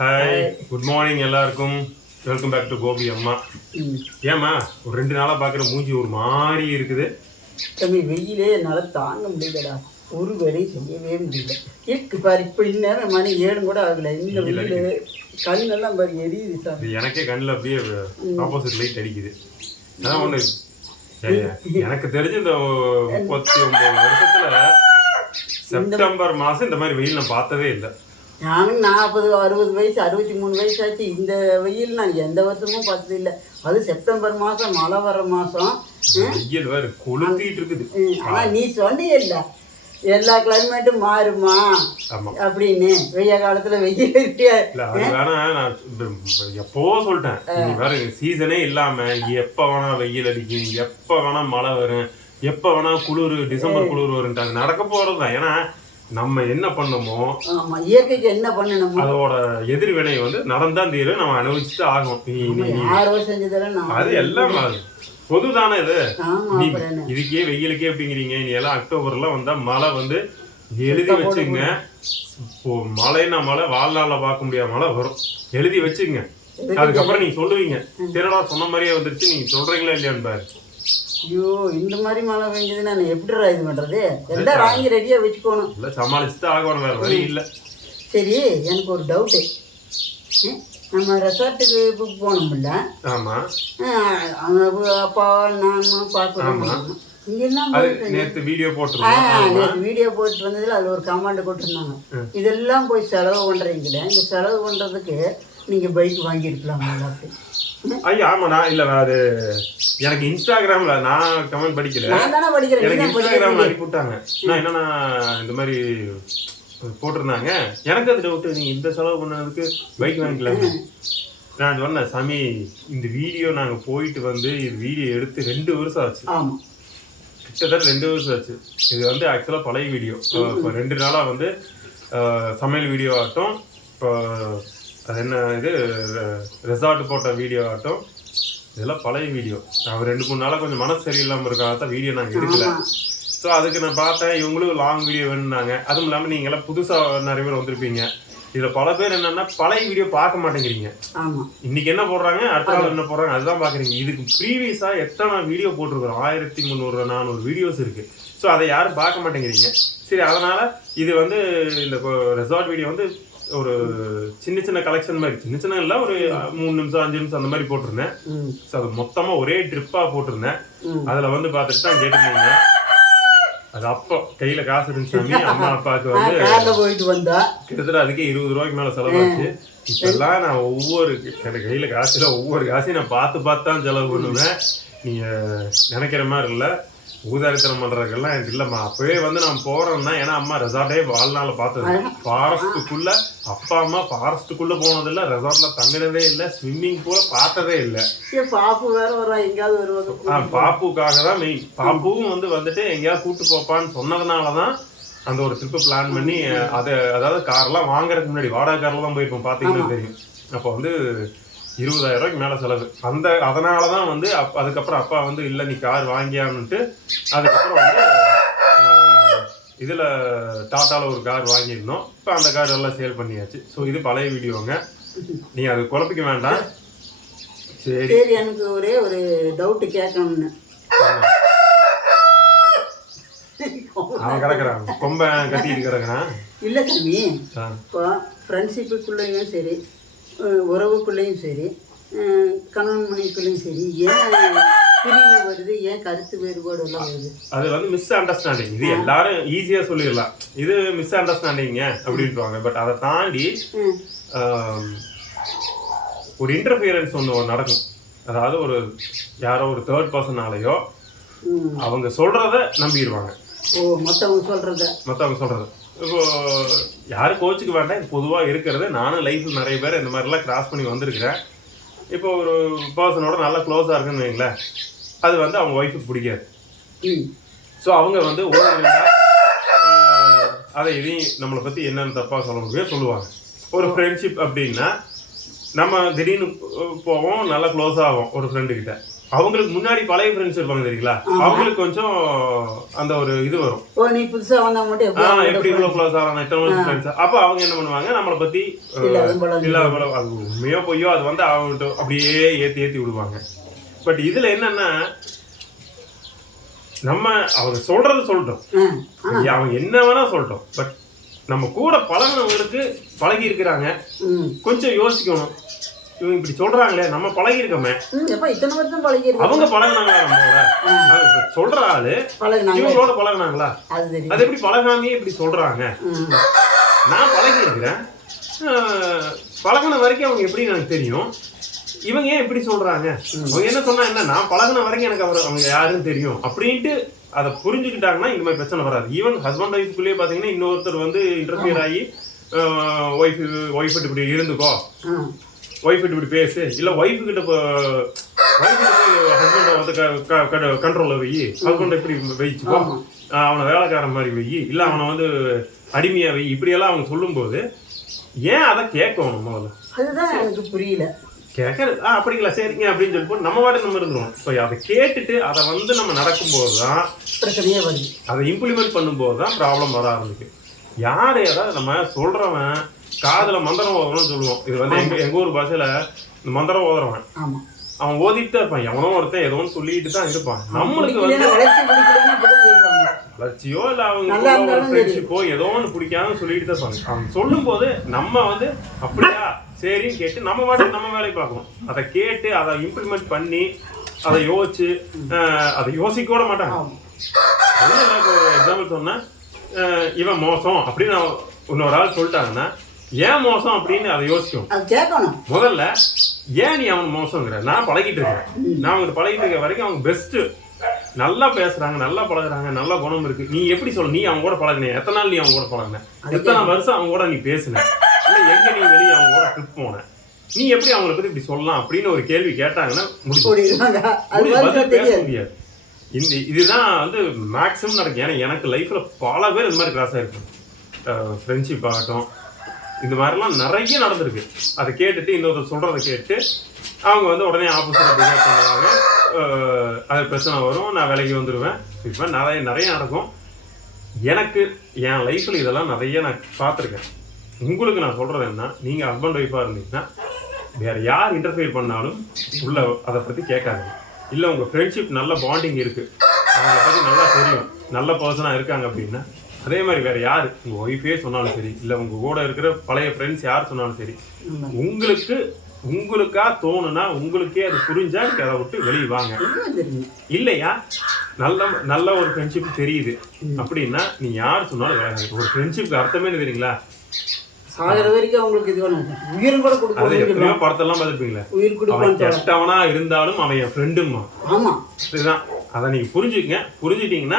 Hi, good morning எல்லாருக்கும். Welcome back to Gopi அம்மா. ஏம்மா ஒரு 2 நாளாக பார்க்குற மூஞ்சி ஒரு மாதிரி இருக்குது. தம்பி வெயிலே என்னால் தாங்க முடியலடா, ஒரு வேலையும் செய்யவே முடியல. இருக்கு பாரு, இப்போ இந்நேரம் மணி 7 கூட ஆகலை. இந்த வெயில் கண்ணெல்லாம் பாரு எரியுது சார். எனக்கே கண்ணில் அப்படியே ஆப்போசிட் லைட் அடிக்குது. அதான் ஒன்று, எனக்கு தெரிஞ்ச இந்த 39 வருஷத்துல செப்டம்பர் மாதம் இந்த மாதிரி வெயில் நான் பார்த்ததே இல்லை. நானும் 40, 60 வயசு, 63 வயசு ஆச்சு. இந்த வெயில் நான் எந்த வருஷமும் பார்த்தது இல்லை. அது செப்டம்பர் மாதம், மழை வர மாதம் வெயில் வேறு கொளுத்திட்டு இருக்குது. ஆனால் நீ சொன்னே இல்லை எல்லா கிளைமேட்டும் மாறுமா அப்படின்னு. வெய்ய காலத்துல வெயில் வேணா நான் எப்போ சொல்லிட்டேன், நீ வேற சீசனே இல்லாம எப்ப வேணா வெயில் அடிக்கும், எப்ப வேணா மழை வரும், எப்ப வேணா குளிர், டிசம்பர் குளிர் வரும்ட்டாங்க. நடக்க போறதுதான். ஏன்னா நம்ம என்ன பண்ணமோ இயற்கைக்கு என்ன பண்ணணுமோ அதோட எதிர்வினை வந்து நடந்தான் தீரும், நம்ம அனுபவிச்சுட்டு ஆகும். அது எல்லாம் பொதுதானே இது. இதுக்கே வெயிலுக்கே அப்படிங்கிறீங்க. நீ எல்லாம் அக்டோபர்ல வந்தா மழை வந்து எழுதி வச்சுங்க. மழைன்னா மழை வாழ்நாள்ல பார்க்க முடியாத மழை வரும், எழுதி வச்சுங்க. அதுக்கப்புறம் நீங்க சொல்லுவீங்க, திருடா சொன்ன மாதிரியே வந்துருச்சு, நீங்க சொல்றீங்களா இல்லையான்னு பாரு. ஐயோ, இந்த மாதிரி மழை பெஞ்சது நான் எப்படிடா இது பண்றது? எல்லாம் வாங்கி ரெடியா வச்சுக்கணும். இல்லை சமாளிச்சுட்டு ஆகணும், வேற வழி இல்லை. சரி, எனக்கு ஒரு டவுட்டு. நம்ம ரெசார்ட்டுக்கு புக் போனோம்ல? ஆமா. அப்பா நானும் பார்க்கணும். நேற்று வீடியோ போட்டு வந்ததுல அதுல ஒரு கமாண்ட் கொடுத்துருந்தாங்க, இதெல்லாம் போய் செலவு பண்றீங்களே, இந்த செலவு பண்றதுக்கு நீங்க பைக் வாங்கியிருக்கலாம். ஐயா ஆமா, நான் இல்ல, அது எனக்கு இன்ஸ்டாகிராம்ல நான் கமெண்ட் படிக்கல, எனக்கு இன்ஸ்டாகிராம்ல அனுப்பிவிட்டாங்க. நான் என்னன்னா இந்த மாதிரி போட்டிருந்தாங்க. எனக்கு அது டவுட், நீங்க இந்த செலவு பண்ணதுக்கு பைக் வாங்கிக்கலாங்க. நான் சொன்னேன், சாமி இந்த வீடியோ நாங்க போயிட்டு வந்து இது வீடியோ எடுத்து 2 வருஷம் ஆச்சு, கிட்டத்தட்ட 2 வருஷம் ஆச்சு. இது வந்து ஆக்சுவலா பழைய வீடியோ. இப்போ 2 நாளா வந்து சமையல் வீடியோ ஆகட்டும், இப்போ அது என்ன இது ரெசார்ட் போட்ட வீடியோ ஆகட்டும், இதெல்லாம் பழைய வீடியோ. அவர் 2-3 நாளாக கொஞ்சம் மனசு சரியில்லாமல் இருக்காக தான் வீடியோ நாங்கள் எடுக்கல. ஸோ அதுக்கு நான் பார்த்தேன், இவங்களும் லாங் வீடியோ வேணுன்னாங்க. அதுவும் இல்லாமல் நீங்களாம் புதுசாக நிறைய பேர் வந்திருப்பீங்க. இதில் பல பேர் என்னென்னா பழைய வீடியோ பார்க்க மாட்டேங்கிறீங்க. இன்னைக்கு என்ன போடுறாங்க, அடுத்த நாள் என்ன போடுறாங்க, அதுதான் பார்க்குறீங்க. இதுக்கு ப்ரீவியஸாக எத்தனை வீடியோ போட்டிருக்கிறோம், 1300-400 வீடியோஸ் இருக்குது. ஸோ அதை யாரும் பார்க்க மாட்டேங்கிறீங்க. சரி, அதனால் இது வந்து இந்த ரெசார்ட் வீடியோ வந்து ஒரு சின்ன கலெக்ஷன் மாதிரி, சின்ன இல்லை, ஒரு 3 நிமிஷம் 5 நிமிஷம் அந்த மாதிரி போட்டிருந்தேன். ஸோ அது மொத்தமாக ஒரே ட்ரிப்பாக போட்டிருந்தேன். அதில் வந்து பார்த்துட்டு தான் கேட்டுருந்தீங்க. அது அப்போ கையில் காசு இருந்துச்சாமி, அம்மா அப்பாவுக்கு வந்து போயிட்டு வந்தா கிட்டத்தட்ட அதுக்கே 20 ரூபாய்க்கு மேலே செலவாச்சு. இப்பெல்லாம் நான் ஒவ்வொரு கையில் காசுல ஒவ்வொரு காசையும் நான் பார்த்து தான் செலவு பண்ணுவேன். நீங்கள் நினைக்கிற மாதிரி இல்லை, ஊதாரித்தனம் பண்றதுக்கெல்லாம் எனக்கு இல்லம்மா. அப்பவே வந்து நான் போறேன்னா, ஏன்னா அம்மா ரெசார்ட்டே வாழ்நாள் பார்த்தது. ஃபாரஸ்ட்டுக்குள்ள அப்பா அம்மா ஃபாரஸ்ட்டுக்குள்ள போனதில்லை, ரெசார்ட்ல தங்கினதே இல்லை, ஸ்விம்மிங் பூல பார்த்ததே இல்லை. பாப்பு வேற வரும், எங்கேயாவது வருவாங்க. பாப்புக்காக தான் மெயின். பாப்புவும் வந்துட்டு எங்கேயாவது கூட்டு போப்பான்னு சொன்னதுனாலதான் அந்த ஒரு ட்ரிப்பு பிளான் பண்ணி அதாவது கார்லாம் வாங்குறதுக்கு முன்னாடி வாடகை கார்ல தான் போயிருப்போம். பார்த்தீங்கன்னா தெரியும். அப்போ வந்து 20,000 ரூபாய்க்கு மேலே செலவு. அதனால தான் வந்து அதுக்கப்புறம் அப்பா வந்து இல்லை நீ கார் வாங்கியான்னுட்டு அதுக்கப்புறம் வந்து இதில் டாட்டாவில் ஒரு கார் வாங்கியிருந்தோம். இப்போ அந்த கார் எல்லாம் சேல் பண்ணியாச்சு. ஸோ இது பழைய வீடியோங்க, நீ அது குழப்பிக்க வேண்டாம். சரி, எனக்கு ஒரே ஒரு டவுட்டு கேட்கணும்னு. அவன் கிடக்குறான், கொம்பை கட்டிட்டு கிடக்குறான். இல்லை தம்பி, இப்போ ஃப்ரெண்ட்ஷிப்புக்குள்ளேயும் சரி, உறவுக்குள்ளேயும் சரி, கணவன் மனைவிக்குள்ளேயும் சரி, ஏன் பிரிவு வருது, ஏன் கருத்து வேறுபாடு எல்லாம் வருது? அது வந்து மிஸ் அண்டர்ஸ்டாண்டிங். இது எல்லாரும் ஈஸியா சொல்லிடலாம், இது மிஸ் அண்டர்ஸ்டாண்டிங்க அப்படின்ட்டுவாங்க. பட் அதை தாண்டி ஒரு இன்டர்ஃபியரன்ஸ் ஒன்று நடக்கும். அதாவது ஒரு யாரோ ஒரு தேர்ட் பர்சனாலேயோ அவங்க சொல்றத நம்பிடுவாங்க. மற்றவங்க சொல்றத இப்போ யாரும் கோச்சுக்கு வேண்டாம், பொதுவாக இருக்கிறது. நானும் லைஃப்பில் நிறைய பேர் இந்த மாதிரிலாம் கிராஸ் பண்ணி வந்திருக்கிறேன். இப்போ ஒரு பர்சனோட நல்லா க்ளோஸாக இருக்குன்னு வைங்களேன், அது வந்து அவங்க ஒய்ஃபுக்கு பிடிக்காது. ஸோ அவங்க வந்து அதை எதையும் நம்மளை பற்றி என்னென்னு தப்பாக சொல்ல முடியாது சொல்லுவாங்க. ஒரு ஃப்ரெண்ட்ஷிப் அப்படின்னா நம்ம திடீர்னு போவோம், நல்லா க்ளோஸ் ஆகும் ஒரு ஃப்ரெண்டுக்கிட்ட. அவங்களுக்கு முன்னாடி பழைய ஃப்ரெண்ட்ஸ் இருப்பாங்க தெரியுங்களா, அவங்களுக்கு கொஞ்சம் அந்த ஒரு இது வரும். ஓ நீ புதுசா வந்தா மட்டும் எப்படி இவ்வளவு க்ளோஸ் ஆகலாம் எத்தனை வருஷம் ஃப்ரெண்ட்ஸ். அப்ப அவங்க என்ன பண்ணுவாங்க, நம்மளை பத்தி இல்ல அது உண்மையோ பொய்யோ அது வந்து அவங்க அப்படியே ஏத்தி விடுவாங்க. பட் இதுல என்னன்னா, நம்ம அவங்க சொல்றது சொல்லிட்டோம், அவங்க என்ன வேணா சொல்லிட்டோம். பட் நம்ம கூட பழகினவங்களுக்கு பழகி இருக்கிறாங்க, கொஞ்சம் யோசிக்கணும். இவங்க இப்படி சொல்றாங்களே, நம்ம பழகி இருக்கோமே, அவங்க பழகினாங்களா, நம்மளோட சொல்ற ஆளு இவங்களோட பழகினாங்களா, அது எப்படி பழகாமையே இப்படி சொல்றாங்க. நான் பழகி இருக்கிறேன், பழகின வரைக்கும் அவங்க எப்படி எனக்கு தெரியும், இவங்க ஏன் இப்படி சொல்றாங்க, அவங்க என்ன சொன்னா என்ன, நான் பழகின வரைக்கும் எனக்கு அவங்க யாருன்னு தெரியும் அப்படின்ட்டு அதை புரிஞ்சுக்கிட்டாங்கன்னா இந்த மாதிரி பிரச்சனை வராது. ஈவன் ஹஸ்பண்ட் ஒய்ஃப்குள்ளேயே பாத்தீங்கன்னா இன்னொருத்தர் வந்து இன்டர்ஃபியர் ஆகி ஒய்ஃப் இப்படி இருந்துக்கோ, ஒய்ஃப் இப்படி பேசு, இல்ல ஒய்ஃபு கிட்ட ஹஸ்பண்டை வந்து கண்ட்ரோல்ல வை, ஹஸ்பண்டை இப்படி வச்சுக்கோ, அவனை வேலைக்காரன் மாதிரி வை, இல்ல அவனை வந்து அடிமையா வை, இப்படி எல்லாம் அவங்க சொல்லும் போது ஏன் அதை கேட்கணும் முதல்ல, அதுதான் எனக்கு புரியல. கேட்கறது அப்படிங்களா சரிங்க அப்படின்னு சொல்லிட்டு நம்ம வாட்டி நம்ம இருந்துருவோம். இப்போ அதை கேட்டுட்டு அதை வந்து நம்ம நடக்கும்போது தான் பிரச்சனையே வருது, அதை இம்ப்ளிமெண்ட் பண்ணும்போது தான் ப்ராப்ளம் வர ஆரம்பிக்கு. யார் ஏதாவது நம்ம சொல்றவன் காதுல மந்திரம் ஓதணும்னு சொல்லுவோம். இது வந்து எங்க ஊர் பாஷையில மந்திரம் ஓதுறவன், அவன் ஓதிட்டு தான் இருப்பான், எவனோ ஒருத்தன் ஏதோ ஒன்று சொல்லிட்டு தான் இருப்பான். நம்மளுக்கு வந்து வளர்ச்சியோ இல்ல அவங்க ஃப்ரெண்ட்ஷிப்போ ஏதோ ஒன்று பிடிக்காதுன்னு சொல்லிட்டு தான் இருப்பாங்க. அவங்க சொல்லும் போது நம்ம வந்து அப்படியா சரின்னு கேட்டு நம்ம வாட்டுக்கு நம்ம வேலையை பார்க்கணும். அதை கேட்டு அதை இம்ப்ளிமெண்ட் பண்ணி அதை யோசிச்சு அதை யோசிக்க கூட மாட்டாங்க. எக்ஸாம்பிள் சொன்னா, இவன் மோசம் அப்படின்னு இன்னொரு ஆள் சொல்லிட்டாங்கன்னா ஏன் மோசம் அப்படின்னு அதை யோசிக்கணும். முதல்ல ஏன் நீ அவன் மோசங்கிற, நான் பழகிட்டு இருக்கேன், நான் அவங்க பழகிட்டு இருக்க வரைக்கும் அவங்க பெஸ்ட், நல்லா பேசுறாங்க, நல்லா பழகுறாங்க, நல்ல குணம் இருக்கு. நீ எப்படி சொல்ல, நீ அவங்க கூட பழகின, எத்தனை நாள் நீ அவங்க கூட பழகின, எத்தனை வருஷம் அவங்க கூட நீ பேசுன, இல்ல எங்க நீ வெளியே அவங்க கூட ட்ரிப் போன, நீ எப்படி அவங்களை பத்தி இப்படி சொல்லலாம் அப்படின்னு ஒரு கேள்வி கேட்டாங்கன்னா பேச முடியாது. இதுதான் வந்து மேக்ஸிமம் நடக்கும். ஏன்னா எனக்கு லைஃப்ல பல பேர் இந்த மாதிரி கிராஸ் ஆயிருக்கு, ஃப்ரெண்ட்ஷிப் ஆகட்டும், இந்த மாதிரிலாம் நிறைய நடந்திருக்கு. அதை கேட்டுட்டு இன்னொருத்தர் சொல்றதை கேட்டு அவங்க வந்து உடனே ஆப்போசிட் பிஹேவ் பண்ணுவாங்க, அது பிரச்சனை வரும், நான் விலகி வந்துடுவேன். இப்போ நிறைய நடக்கும். எனக்கு என் லைஃப்ல இதெல்லாம் நிறைய நான் பார்த்துருக்கேன். உங்களுக்கு நான் சொல்றது என்ன, நீங்க ஹஸ்பண்ட் ஒய்ஃபா இருந்தீங்கன்னா வேற யார் இன்டர்ஃபியர் பண்ணாலும் உள்ள அதை பத்தி கேட்காதீங்க. இல்லை உங்க ஃப்ரெண்ட்ஷிப் நல்ல பாண்டிங் இருக்கு, அவங்களை பத்தி நல்லா தெரியும், நல்ல பர்சனா இருக்காங்க அப்படின்னா அதே மாதிரி வேற யாரு உங்க ஒய்ஃபே சொன்னாலும் சரி, இல்லை உங்க கூட இருக்கிற பழைய ஃப்ரெண்ட்ஸ் யார் சொன்னாலும் சரி, உங்களுக்கா தோணுனா உங்களுக்கே அது புரிஞ்சா அதை விட்டு வெளியே வாங்க. இல்லையா நல்ல ஒரு ஃப்ரெண்ட்ஷிப் தெரியுது அப்படின்னா நீ யார் சொன்னாலும் விளையாடுங்க. ஒரு ஃப்ரெண்ட்ஷிப்புக்கு அர்த்தமே தெரியுங்களா, சாகர வரைக்கும் அவங்களுக்கு இது வேணும், உயிர் கூட கொடுக்கணும். அது எத்தனையோ படத்தெல்லாம் பார்த்துருப்பீங்களா, உயிர் கொடுக்கணும், கெட்டவனா இருந்தாலும் அவன் என் ஃப்ரெண்டுமா. ஆமா, இதுதான். அதை நீங்க புரிஞ்சுக்கங்க. புரிஞ்சுட்டீங்கன்னா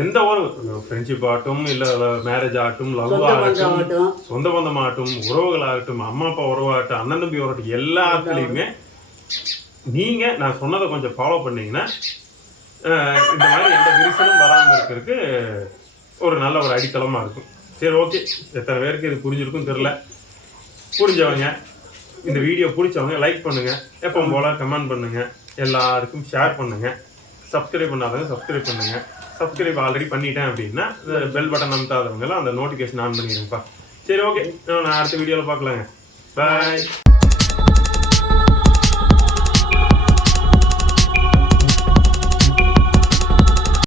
எந்த ஒரு ஃப்ரெண்ட்ஷிப் ஆகட்டும், இல்ல மேரேஜ் ஆகட்டும், லவ் ஆகட்டும், சொந்த பந்தம் ஆகட்டும், உறவுகள் ஆகட்டும், அம்மா அப்பா உறவாகட்டும், அண்ணன் தம்பி உறவாகட்டும், எல்லாத்துலயுமே நீங்க நான் சொன்னதை கொஞ்சம் ஃபாலோ பண்ணீங்கன்னா இந்த மாதிரி எந்த விரிசலும் வராமல் இருக்கிறதுக்கு ஒரு நல்ல ஒரு அடித்தளமா இருக்கும். சரி, ஓகே. எத்தனை பேருக்கு இது புரிஞ்சிருக்கும் தெரியல. புரிஞ்சவங்க இந்த வீடியோ பிடிச்சவங்க லைக் பண்ணுங்க, எப்பவும் போல கமெண்ட் பண்ணுங்க, எல்லாருக்கும் ஷேர் பண்ணுங்க. சப்ஸ்கிரைப் பண்ணாதவங்க சப்ஸ்கிரைப் பண்ணுங்க. சப்ஸ்கிரைப் ஆல்ரெடி பண்ணிட்டேன் அப்படின்னா பெல் பட்டன் அமுத்தாதவங்கலாம் அந்த நோட்டிஃபிகேஷன் ஆன் பண்ணிடுங்கப்பா. சரி, ஓகே. நான் அடுத்த வீடியோவில் பார்க்கலாங்க. பாய்.